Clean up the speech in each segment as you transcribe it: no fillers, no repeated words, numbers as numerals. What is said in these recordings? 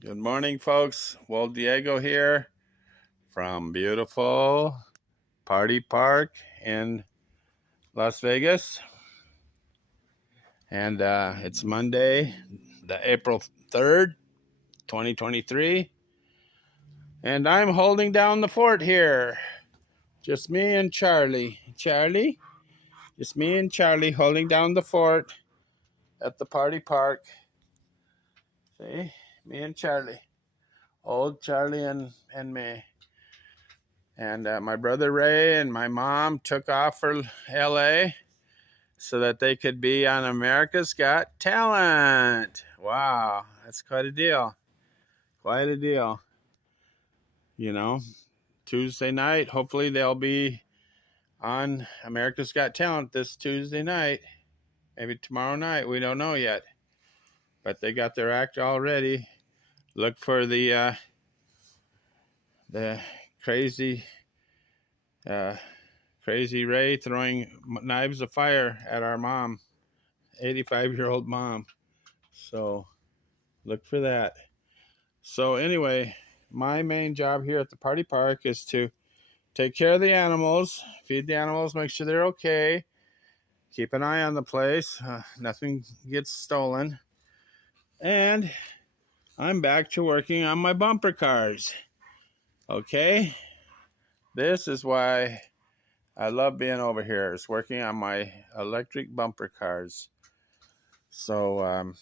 Good morning, folks. Will Diego here from beautiful Party Park in Las Vegas. And it's Monday, the April 3rd, 2023. And I'm holding down the fort here. Just me and Charlie. Charlie? Just me and Charlie holding down the fort at the Party Park. See? Me and Charlie. Old Charlie and me. And my brother Ray and my mom took off for LA so that they could be on America's Got Talent. Wow, that's quite a deal. Quite a deal. You know, Tuesday night, hopefully they'll be on America's Got Talent this Tuesday night. Maybe tomorrow night. We don't know yet. But they got their act all ready. Look for the crazy crazy Ray throwing knives of fire at our mom, 85-year-old mom. So look for that. So anyway, my main job here at the Party Park is to take care of the animals, feed the animals, make sure they're okay, keep an eye on the place, nothing gets stolen. And I'm back to working on my bumper cars. Okay? This is why I love being over here, is working on my electric bumper cars. So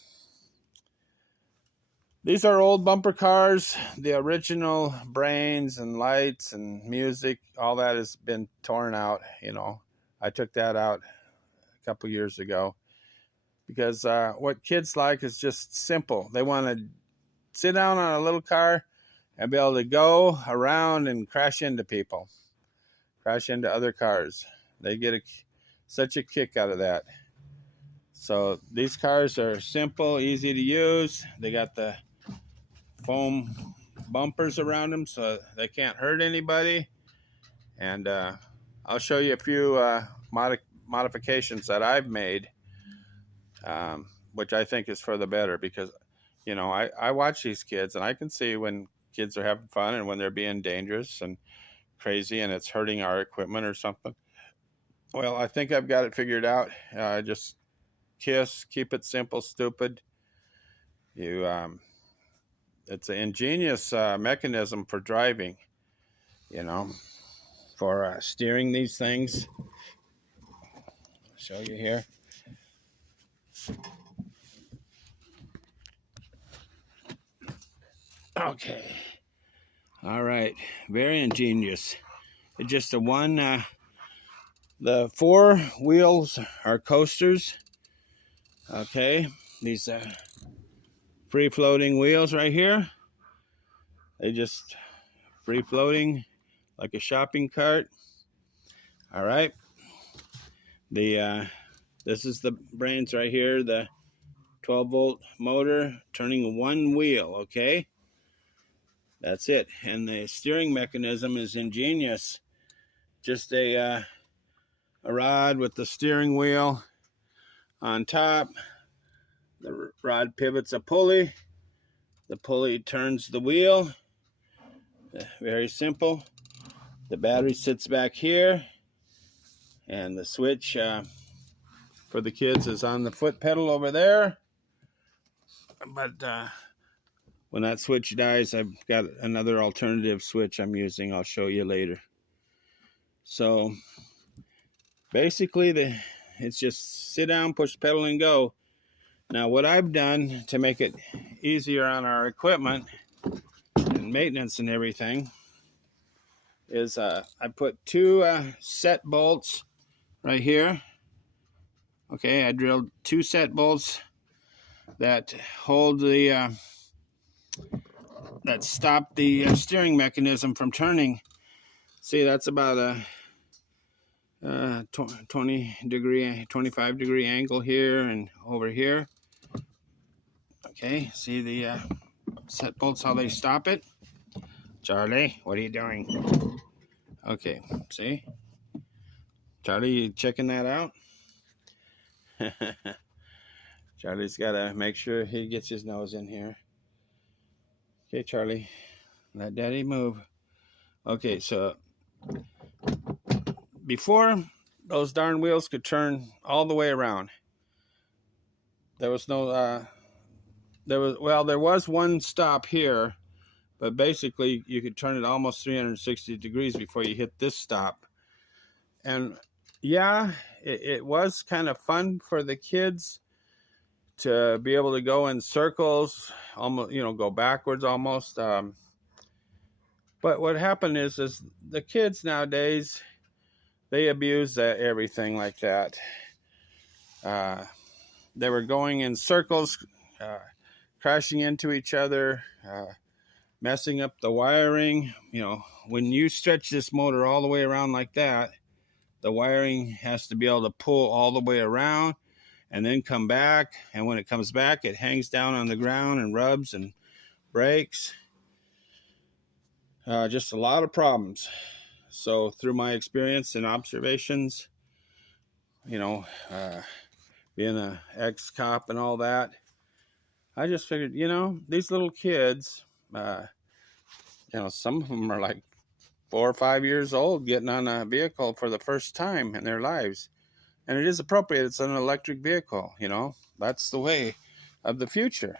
these are old bumper cars. The original brains and lights and music, all that has been torn out. I took that out a couple years ago because what kids like is just simple. They want to sit down on a little car and be able to go around and crash into people, crash into other cars. They get such a kick out of that. So these cars are simple, easy to use. They got the foam bumpers around them so they can't hurt anybody. And I'll show you a few modifications that I've made, which I think is for the better because, I watch these kids and I can see when kids are having fun and when they're being dangerous and crazy and it's hurting our equipment or something. Well, I think I've got it figured out. Just keep it simple, stupid. You It's an ingenious mechanism for driving, you know, for steering these things. I'll show you here. Okay. All right. Very ingenious. It's just the four wheels are coasters. Okay. These free floating wheels right here. They just free floating like a shopping cart. All right. This is the brains right here, the 12-volt motor turning one wheel, okay? That's it. And the steering mechanism is ingenious. Just a rod with the steering wheel on top. The rod pivots a pulley. The pulley turns the wheel. Very simple. The battery sits back here. And the switch for the kids is on the foot pedal over there. But when that switch dies, I've got another alternative switch I'm using. I'll show you later. So basically, it's just sit down, push the pedal, and go. Now, what I've done to make it easier on our equipment and maintenance and everything is I put two set bolts right here. Okay, I drilled two set bolts that hold that stop the steering mechanism from turning. See, that's about a 25 degree angle here and over here. Okay, see the set bolts, how they stop it? Charlie, what are you doing? Okay, see? Charlie, you checking that out? Charlie's got to make sure he gets his nose in here. Okay, Charlie, let Daddy move. Okay, so before those darn wheels could turn all the way around, there was no, there was one stop here, but basically you could turn it almost 360 degrees before you hit this stop. And yeah, it was kind of fun for the kids to be able to go in circles, almost, go backwards almost. But what happened is the kids nowadays, they abuse everything like that. They were going in circles, crashing into each other, messing up the wiring. When you stretch this motor all the way around like that, the wiring has to be able to pull all the way around and then come back. And when it comes back, it hangs down on the ground and rubs and breaks. Just a lot of problems. So through my experience and observations, being an ex-cop and all that, I just figured, these little kids, some of them are like 4 or 5 years old getting on a vehicle for the first time in their lives. And it is appropriate. It's an electric vehicle, That's the way of the future,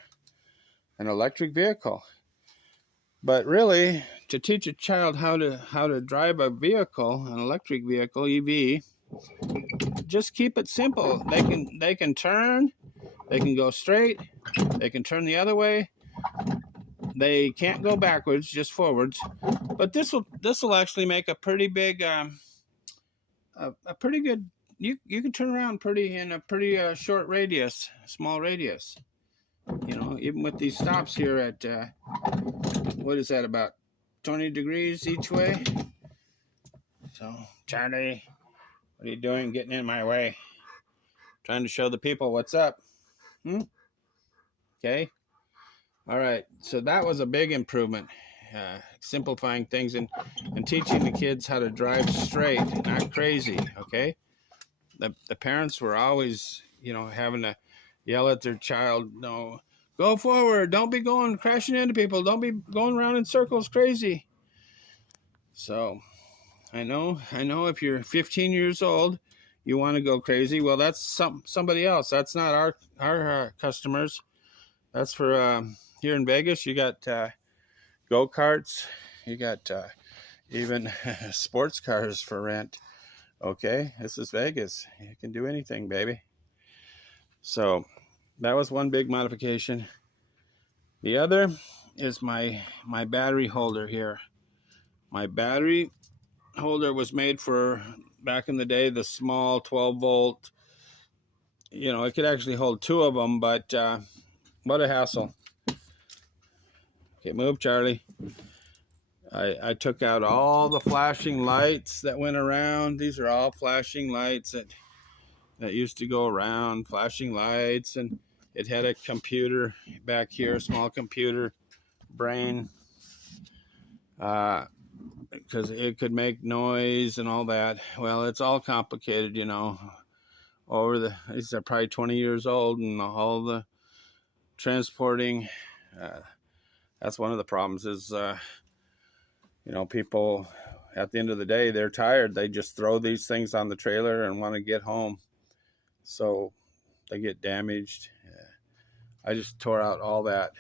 an electric vehicle. But really, to teach a child how to drive a vehicle, an electric vehicle, EV, just keep it simple. They can turn, they can go straight, they can turn the other way. They can't go backwards, just forwards. But this will actually make a pretty big, a pretty good. You can turn around in a pretty short radius, small radius. Even with these stops here at what is that, about 20 degrees each way. So, Charlie, what are you doing getting in my way? Trying to show the people what's up. Okay. All right. So that was a big improvement. Simplifying things and teaching the kids how to drive straight, not crazy. Okay. The parents were always, having to yell at their child, no, go forward. Don't be going crashing into people. Don't be going around in circles crazy. So I know if you're 15 years old, you want to go crazy. Well, that's somebody else. That's not our customers. That's for here in Vegas. You got go-karts. You got even sports cars for rent. Okay, this is Vegas. You can do anything, baby. So that was one big modification. The other is my battery holder here. My battery holder was made for, back in the day, the small 12 volt. It could actually hold 2 of them, but what a hassle. Okay, move, Charlie. I took out all the flashing lights that went around. These are all flashing lights that used to go around, flashing lights, and it had a computer back here, a small computer brain, because it could make noise and all that. Well, it's all complicated, these are probably 20 years old, and all the transporting, that's one of the problems is, people at the end of the day, they're tired. They just throw these things on the trailer and want to get home. So they get damaged. I just tore out all that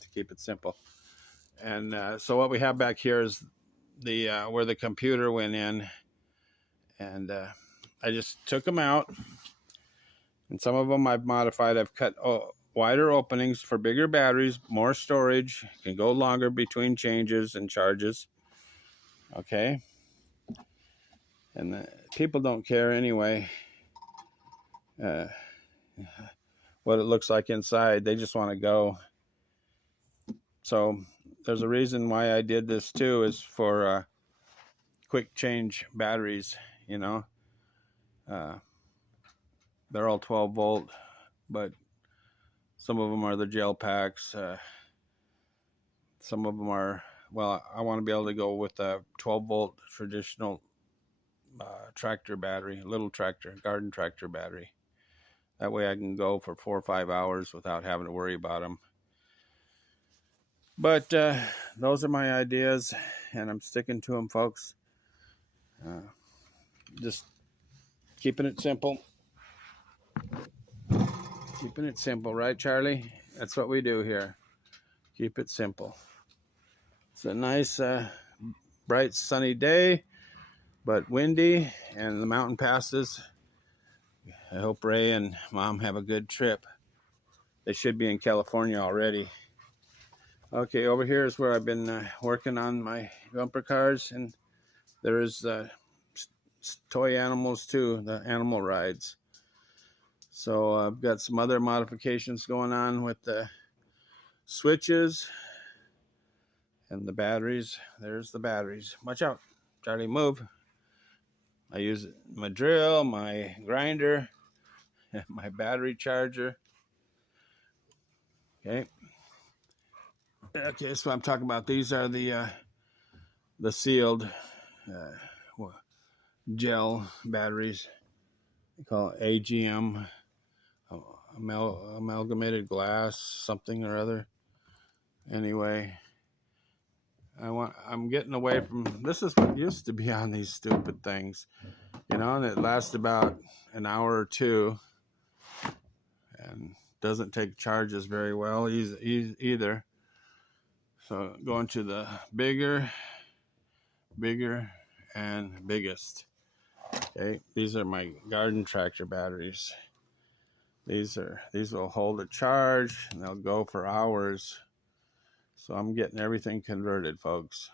to keep it simple. And so what we have back here is the where the computer went in, and I just took them out, and some of them I've modified. I've cut wider openings for bigger batteries, more storage, can go longer between changes and charges. Okay, and people don't care anyway what it looks like inside. They just want to go. So there's a reason why I did this too, is for quick change batteries. They're all 12 volt, but some of them are the gel packs. Some of them are, well, I want to be able to go with a 12 volt traditional tractor battery, little tractor, garden tractor battery. That way I can go for 4 or 5 hours without having to worry about them. But those are my ideas, and I'm sticking to them, folks. Just keeping it simple. Keeping it simple, right, Charlie? That's what we do here. Keep it simple. It's a nice, bright, sunny day, but windy, and the mountain passes. I hope Ray and Mom have a good trip. They should be in California already. Okay, over here is where I've been working on my bumper cars, and there is toy animals too, the animal rides. So I've got some other modifications going on with the switches and the batteries. There's the batteries. Watch out, Charlie, move. I use my drill, my grinder, my battery charger. Okay. Okay, that's what I'm talking about. These are the sealed gel batteries. They call it AGM, amalgamated glass, something or other. Anyway, I'm getting away from, this is what used to be on these stupid things, you know, and it lasts about an hour or two and doesn't take charges very well either. So going to the bigger and biggest. Okay, these are my garden tractor batteries. These will hold a charge and they'll go for hours. So I'm getting everything converted, folks.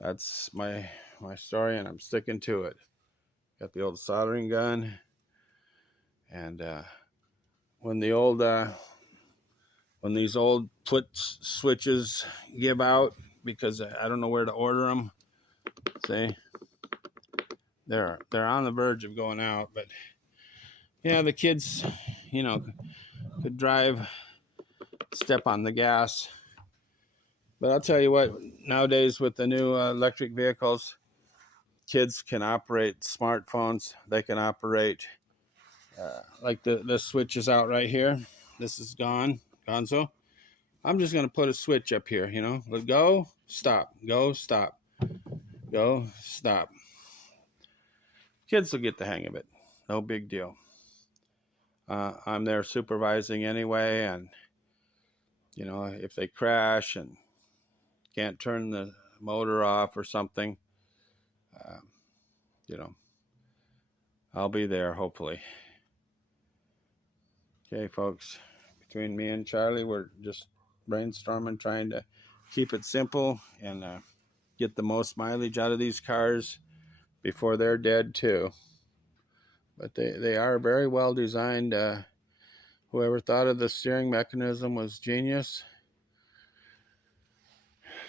That's my story, and I'm sticking to it. Got the old soldering gun, and when these old put switches give out because I don't know where to order them. See, they're on the verge of going out, but yeah, the kids, you know, could drive, step on the gas. But I'll tell you what, nowadays with the new electric vehicles, kids can operate smartphones. They can operate like the switch is out right here. This is gonzo. I'm just going to put a switch up here, you know. Let go, stop, go, stop, go, stop. Kids will get the hang of it. No big deal. I'm there supervising anyway, and you know, if they crash and can't turn the motor off or something, you know, I'll be there hopefully. Okay, folks, between me and Charlie, we're just brainstorming, trying to keep it simple and get the most mileage out of these cars before they're dead too. But they are very well designed. Whoever thought of the steering mechanism was genius.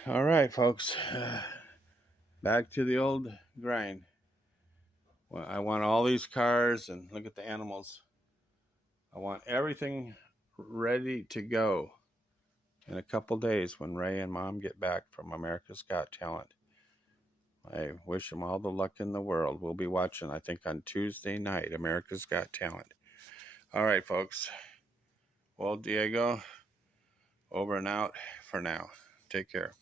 All right, folks, back to the old grind. Well, I want all these cars, and look at the animals. I want everything ready to go in a couple days when Ray and Mom get back from America's Got Talent. I wish them all the luck in the world. We'll be watching, I think, on Tuesday night, America's Got Talent. All right, folks. Well, Diego, over and out for now. Take care.